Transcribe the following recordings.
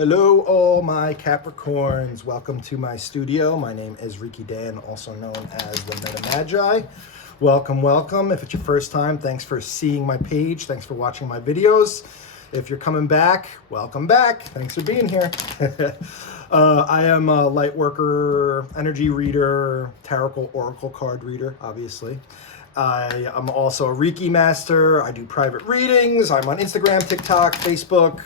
Hello, all my Capricorns. Welcome to my studio. My name is ReikiDan, also known as the Meta Magi. Welcome, welcome. If it's your first time, thanks for seeing my page. Thanks for watching my videos. If you're coming back, welcome back. Thanks for being here. I am a light worker, energy reader, tarot oracle card reader, obviously. I am also a Reiki master. I do private readings. I'm on Instagram, TikTok, Facebook.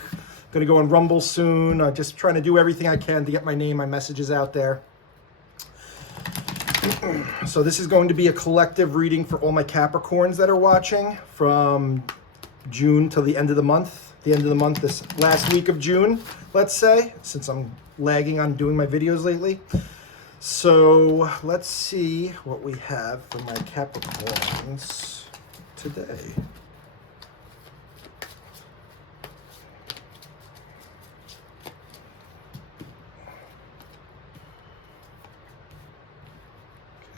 Gonna go on Rumble soon. Just trying to do everything I can to get my name, my messages out there. So this is going to be a collective reading for all my Capricorns that are watching from June till the end of the month. The end of the month, this last week of June, let's say, since I'm lagging on doing my videos lately. So let's see what we have for my Capricorns today.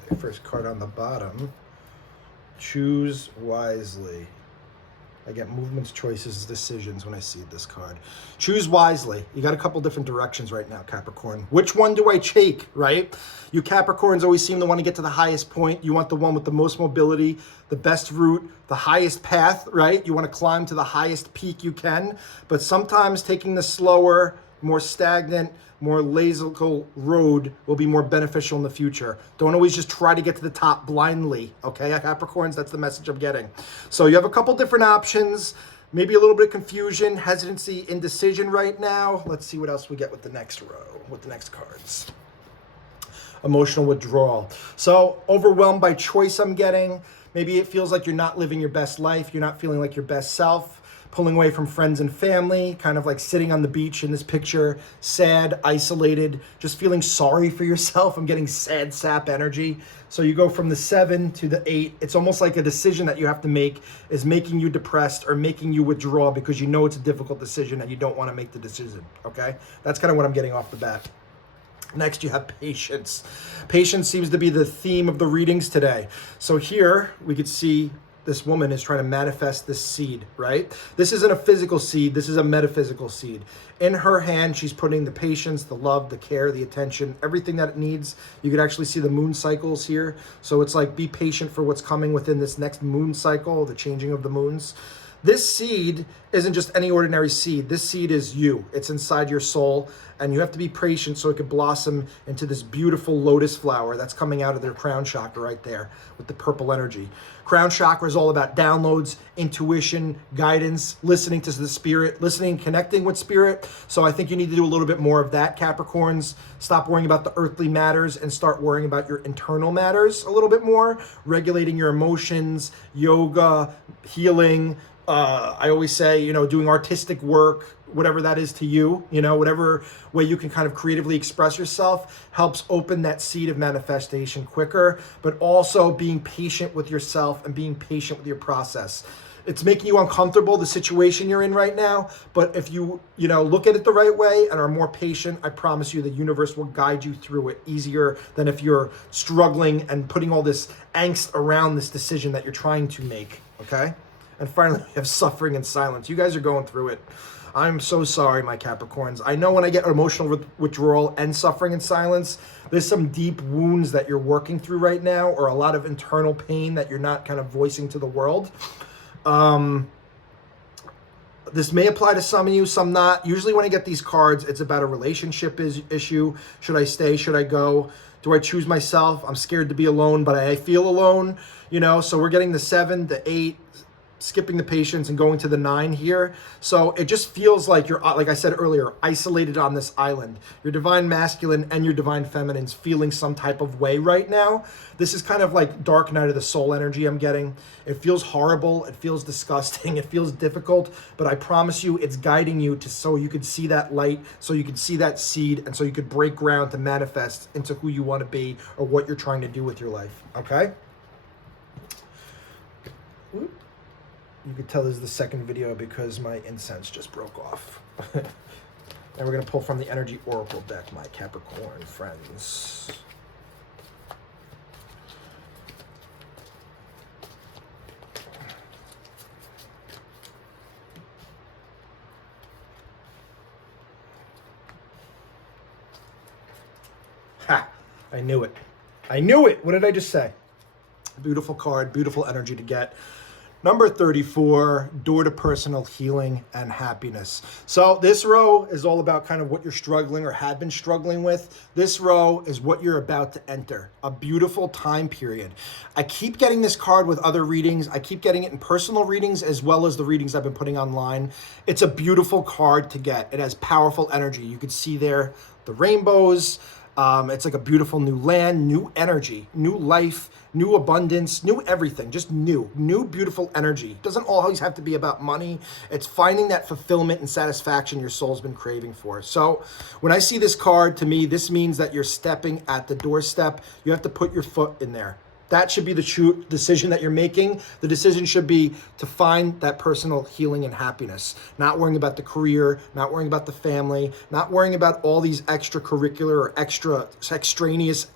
Okay, first card on the bottom. Choose wisely. I get movements, choices, decisions when I see this card. Choose wisely. You got a couple different directions right now, Capricorn. Which one do I take, right? You Capricorns always seem to want to get to the highest point. You want the one with the most mobility, the best route, the highest path, right? You want to climb to the highest peak you can. But sometimes taking the slower, more stagnant, more lazical road will be more beneficial in the future. Don't always just try to get to the top blindly, okay? Capricorns, that's the message I'm getting. So you have a couple different options, maybe a little bit of confusion, hesitancy, indecision right now. Let's see what else we get with the next row, with the next cards. Emotional withdrawal. So overwhelmed by choice I'm getting. Maybe it feels like you're not living your best life. You're not feeling like your best self. Pulling away from friends and family, kind of like sitting on the beach in this picture, sad, isolated, just feeling sorry for yourself. I'm getting sad sap energy. So you go from the 7 to the 8. It's almost like a decision that you have to make is making you depressed or making you withdraw because you know it's a difficult decision and you don't want to make the decision, okay? That's kind of what I'm getting off the bat. Next, you have patience. Patience seems to be the theme of the readings today. So here we could see this woman is trying to manifest this seed, right? This isn't a physical seed. This is a metaphysical seed. In her hand, she's putting the patience, the love, the care, the attention, everything that it needs. You could actually see the moon cycles here. So it's like, be patient for what's coming within this next moon cycle, the changing of the moons. This seed isn't just any ordinary seed. This seed is you. It's inside your soul, and you have to be patient so it could blossom into this beautiful lotus flower that's coming out of their crown chakra right there with the purple energy. Crown chakra is all about downloads, intuition, guidance, listening to the spirit, listening, connecting with spirit. So I think you need to do a little bit more of that, Capricorns. Stop worrying about the earthly matters and start worrying about your internal matters a little bit more, regulating your emotions, yoga, healing. I always say, doing artistic work, whatever that is to you, whatever way you can kind of creatively express yourself helps open that seed of manifestation quicker, but also being patient with yourself and being patient with your process. It's making you uncomfortable, the situation you're in right now, but if you, look at it the right way and are more patient, I promise you the universe will guide you through it easier than if you're struggling and putting all this angst around this decision that you're trying to make, okay? And finally, we have suffering and silence. You guys are going through it. I'm so sorry, my Capricorns. I know when I get emotional withdrawal and suffering and silence, there's some deep wounds that you're working through right now, or a lot of internal pain that you're not kind of voicing to the world. This may apply to some of you, some not. Usually when I get these cards, it's about a relationship issue. Should I stay? Should I go? Do I choose myself? I'm scared to be alone, but I feel alone. So we're getting the 7, the 8, skipping the patience and going to the 9 here. So it just feels like you're, like I said earlier, isolated on this island. Your divine masculine and your divine feminine's feeling some type of way right now. This is kind of like dark night of the soul energy I'm getting. It feels horrible. It feels disgusting. It feels difficult, but I promise you it's guiding you to so you could see that light, so you could see that seed, and so you could break ground to manifest into who you want to be or what you're trying to do with your life, okay? You could tell this is the second video because my incense just broke off. And we're going to pull from the Energy Oracle deck, my Capricorn friends. I knew it. I knew it. What did I just say? Beautiful card, beautiful energy to get. Number 34, door to personal healing and happiness. So this row is all about kind of what you're struggling or have been struggling with. This row is what you're about to enter, a beautiful time period. I keep getting this card with other readings. I keep getting it in personal readings as well as the readings I've been putting online. It's a beautiful card to get. It has powerful energy. You can see there the rainbows. It's like a beautiful new land, new energy, new life, new abundance, new everything, just new beautiful energy. It doesn't always have to be about money. It's finding that fulfillment and satisfaction your soul's been craving for. So when I see this card, to me, this means that you're stepping at the doorstep. You have to put your foot in there. That should be the true decision that you're making. The decision should be to find that personal healing and happiness. Not worrying about the career, not worrying about the family, not worrying about all these extracurricular or extraneous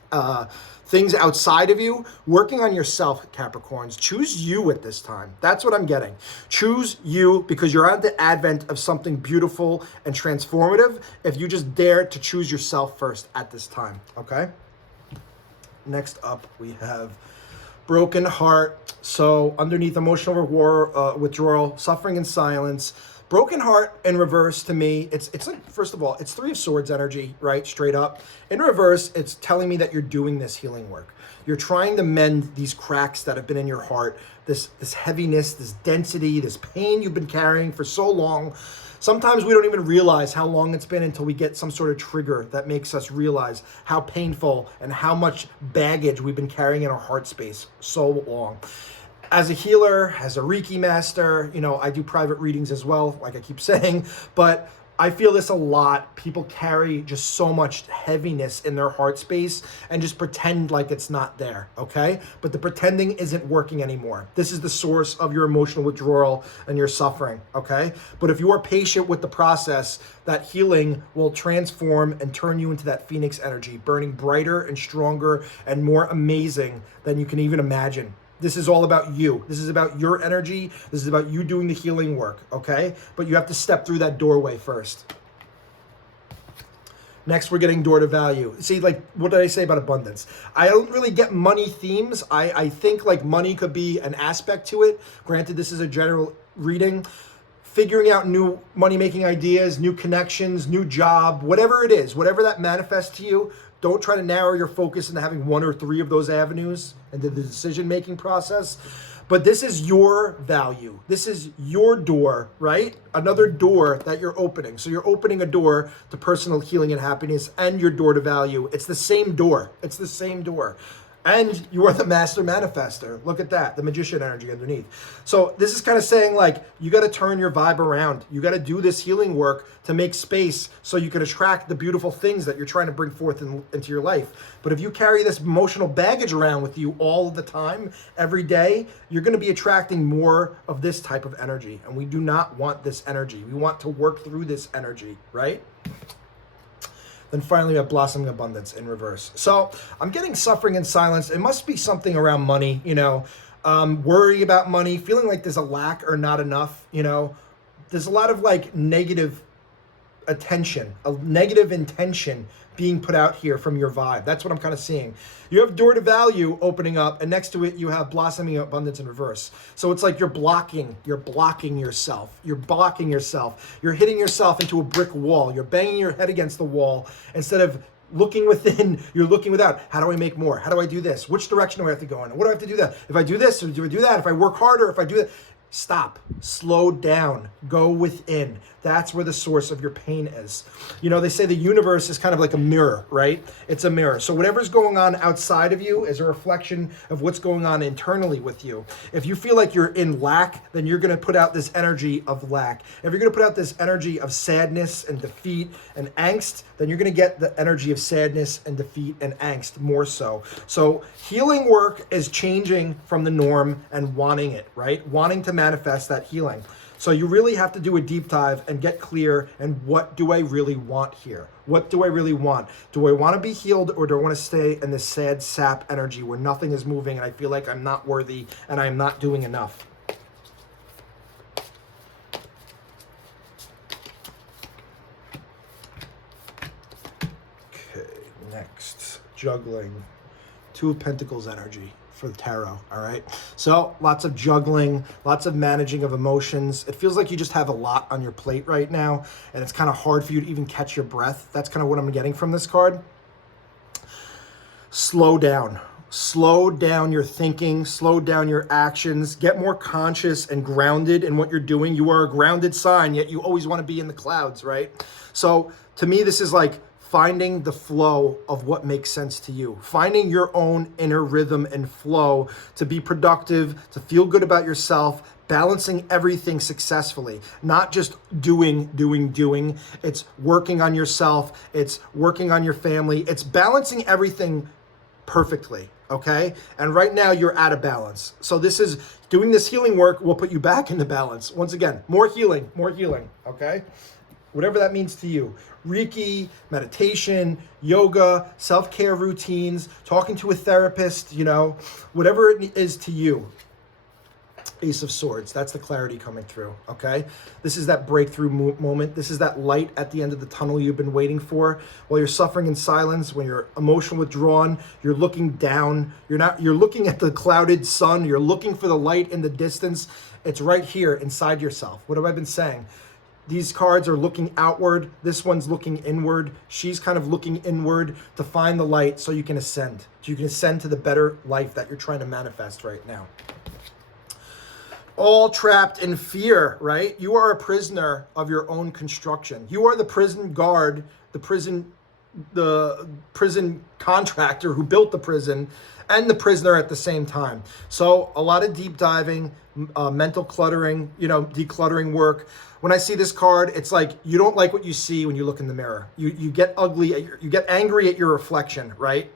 things outside of you. Working on yourself, Capricorns. Choose you at this time. That's what I'm getting. Choose you because you're at the advent of something beautiful and transformative if you just dare to choose yourself first at this time, okay? Next up, we have broken heart. So underneath emotional withdrawal, suffering in silence, broken heart in reverse to me, it's like, first of all, it's Three of Swords energy, right? Straight up. In reverse, it's telling me that you're doing this healing work. You're trying to mend these cracks that have been in your heart, this heaviness, this density, this pain you've been carrying for so long. Sometimes we don't even realize how long it's been until we get some sort of trigger that makes us realize how painful and how much baggage we've been carrying in our heart space so long. As a healer, as a Reiki master, you know, I do private readings as well, like I keep saying, but I feel this a lot. People carry just so much heaviness in their heart space and just pretend like it's not there, okay? But the pretending isn't working anymore. This is the source of your emotional withdrawal and your suffering, okay? But if you are patient with the process, that healing will transform and turn you into that phoenix energy, burning brighter and stronger and more amazing than you can even imagine. This is all about you. This is about your energy. This is about you doing the healing work, okay? But you have to step through that doorway first. Next, we're getting door to value. See, like, what did I say about abundance? I don't really get money themes. I think, like, money could be an aspect to it. Granted, this is a general reading. Figuring out new money-making ideas, new connections, new job, whatever it is, whatever that manifests to you, don't try to narrow your focus into having one or three of those avenues into the decision-making process. But this is your value. This is your door, right? Another door that you're opening. So you're opening a door to personal healing and happiness and your door to value. It's the same door. It's the same door. And you are the master manifester. Look at that, the magician energy underneath. So this is kind of saying, like, you got to turn your vibe around. You got to do this healing work to make space so you can attract the beautiful things that you're trying to bring forth into your life. But if you carry this emotional baggage around with you all the time, every day, you're going to be attracting more of this type of energy. And we do not want this energy. We want to work through this energy, right? Then finally, we have blossoming abundance in reverse. So I'm getting suffering in silence. It must be something around money, you know, worry about money, feeling like there's a lack or not enough, you know. There's a lot of like negative attention, a negative intention being put out here from your vibe. That's what I'm kind of seeing. You have door to value opening up, and next to it, you have blossoming abundance in reverse. So it's like you're blocking yourself. You're blocking yourself. You're hitting yourself into a brick wall. You're banging your head against the wall. Instead of looking within, you're looking without. How do I make more? How do I do this? Which direction do I have to go in? What do I have to do that? If I do this, or do I do that? If I work harder, if I do that. Stop, slow down, go within. That's where the source of your pain is. You know, they say the universe is kind of like a mirror, right? It's a mirror. So whatever's going on outside of you is a reflection of what's going on internally with you. If you feel like you're in lack, then you're going to put out this energy of lack. If you're going to put out this energy of sadness and defeat and angst, then you're going to get the energy of sadness and defeat and angst more so. So healing work is changing from the norm and wanting it, right? Wanting to manifest that healing. So you really have to do a deep dive and get clear, and what do I really want here? What do I really want? Do I want to be healed, or do I want to stay in this sad sap energy where nothing is moving and I feel like I'm not worthy and I'm not doing enough? Okay, next. juggling. Two of Pentacles energy for the tarot, all right? So lots of juggling, lots of managing of emotions. It feels like you just have a lot on your plate right now, and it's kind of hard for you to even catch your breath. That's kind of what I'm getting from this card. Slow down. Slow down your thinking, slow down your actions, get more conscious and grounded in what you're doing. You are a grounded sign, yet you always want to be in the clouds, right? So to me, this is like finding the flow of what makes sense to you, finding your own inner rhythm and flow to be productive, to feel good about yourself, balancing everything successfully, not just doing. It's working on yourself. It's working on your family. It's balancing everything perfectly, okay? And right now you're out of balance. So doing this healing work will put you back into balance. Once again, more healing, okay? Whatever that means to you. Reiki, meditation, yoga, self-care routines, talking to a therapist, whatever it is to you. Ace of Swords, that's the clarity coming through, okay? This is that breakthrough moment. This is that light at the end of the tunnel you've been waiting for. While you're suffering in silence, when you're emotionally withdrawn, you're looking down. You're looking at the clouded sun. You're looking for the light in the distance. It's right here inside yourself. What have I been saying? These cards are looking outward. This one's looking inward. She's kind of looking inward to find the light so you can ascend. So you can ascend to the better life that you're trying to manifest right now. All trapped in fear, right? You are a prisoner of your own construction. You are the prison guard, the prison contractor who built the prison, and the prisoner at the same time. So a lot of deep diving, mental cluttering, decluttering work. When I see this card, it's like you don't like what you see when you look in the mirror. You get ugly, you get angry at your reflection, right?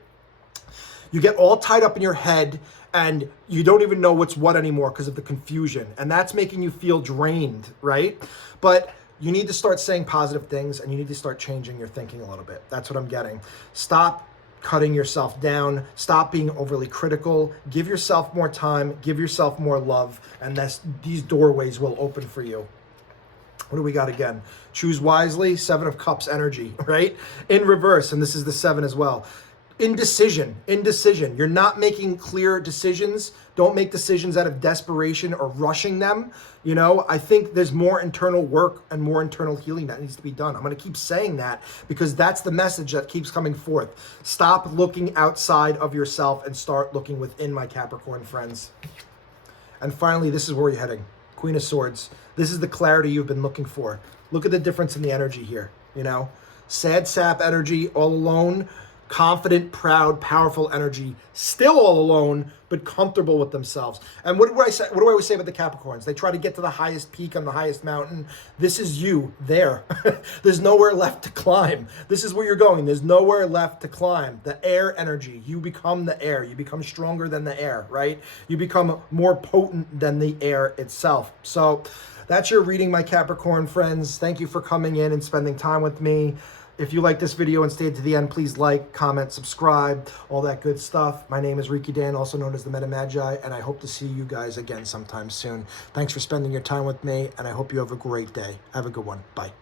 You get all tied up in your head and you don't even know what's what anymore because of the confusion. And that's making you feel drained, right? But you need to start saying positive things and you need to start changing your thinking a little bit. That's what I'm getting. Stop cutting yourself down. Stop being overly critical. Give yourself more time. Give yourself more love. And these doorways will open for you. What do we got again? Choose wisely. 7 of Cups energy, right? In reverse. And this is the 7 as well. Indecision. You're not making clear decisions. Don't make decisions out of desperation or rushing them. I think there's more internal work and more internal healing that needs to be done. I'm going to keep saying that because that's the message that keeps coming forth. Stop looking outside of yourself and start looking within, my Capricorn friends. And finally, this is where you're heading. Queen of Swords. This is the clarity you've been looking for. Look at the difference in the energy here. Sad sap energy, all alone. Confident, proud, powerful energy, still all alone, but comfortable with themselves. And what do I always say about the Capricorns? They try to get to the highest peak on the highest mountain. This is you there. There's nowhere left to climb. This is where you're going. There's nowhere left to climb. The air energy, you become the air. You become stronger than the air, right? You become more potent than the air itself. So that's your reading, my Capricorn friends. Thank you for coming in and spending time with me. If you like this video and stayed to the end, please like, comment, subscribe, all that good stuff. My name is ReikiDan, also known as the Meta Magi, and I hope to see you guys again sometime soon. Thanks for spending your time with me, and I hope you have a great day. Have a good one. Bye.